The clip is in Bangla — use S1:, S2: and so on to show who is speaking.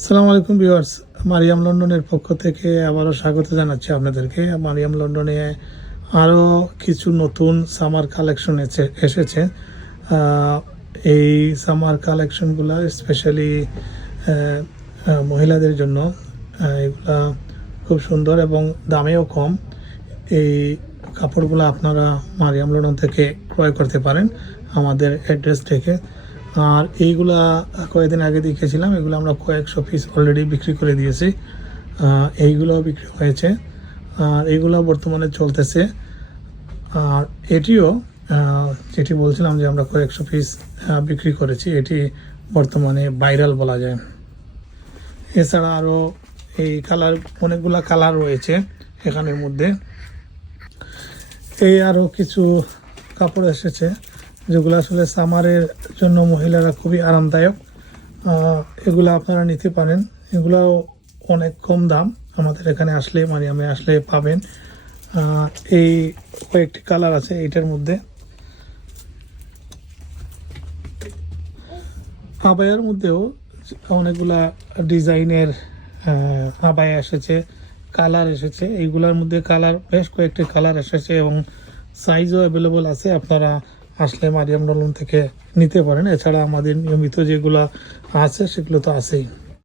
S1: আসসালামু আলাইকুম ভিউয়ার্স, মারিয়াম লন্ডনের পক্ষ থেকে আবারও স্বাগত জানাচ্ছি আপনাদেরকে। মারিয়াম লন্ডনে আরও কিছু নতুন সামার কালেকশন এসেছে। এই সামার কালেকশনগুলো স্পেশালি মহিলাদের জন্য এগুলা খুব সুন্দর এবং দামেও কম। এই কাপড়গুলো আপনারা মারিয়াম লন্ডন থেকে ক্রয় করতে পারেন আমাদের অ্যাড্রেস থেকে। আর এইগুলা কয়েকদিন আগে দেখেছিলাম এগুলো আমরা কয়েকশো পিস অলরেডি বিক্রি করে দিয়েছি। আহ, এইগুলো বিক্রি হয়েছে। আর এইগুলো বর্তমানে চলতেছে। আর এটিও যেটি বলছিলাম যে আমরা কয়েকশো পিস বিক্রি করেছি এটি বর্তমানে ভাইরাল বলা যায়। এছাড়া আরও এই কালার অনেকগুলা কালার রয়েছে এখানের মধ্যে। এই আরও কিছু কাপড় এসেছে। যেগুলো আসলে সামারের জন্য মহিলারা খুবই আরামদায়ক। এগুলো আপনারা নিতে পারেন। এগুলাও অনেক কম দাম। আমাদের এখানে আসলে মারিয়ামে আসলে পাবেন। এই কয়েকটি কালার আছে এইটার মধ্যে। আবায়ার মধ্যেও অনেকগুলা ডিজাইনের আবায়া এসেছে কালার এসেছে। এইগুলোর মধ্যে কালার বেশ কয়েকটি কালার এসেছে এবং সাইজও অ্যাভেলেবল আছে। আপনারা আসলে মারিয়াম ডলন থেকে নিতে পারেন। এছাড়া আমাদের নিয়মিত যেগুলো আছে সেগুলো তো আছেই।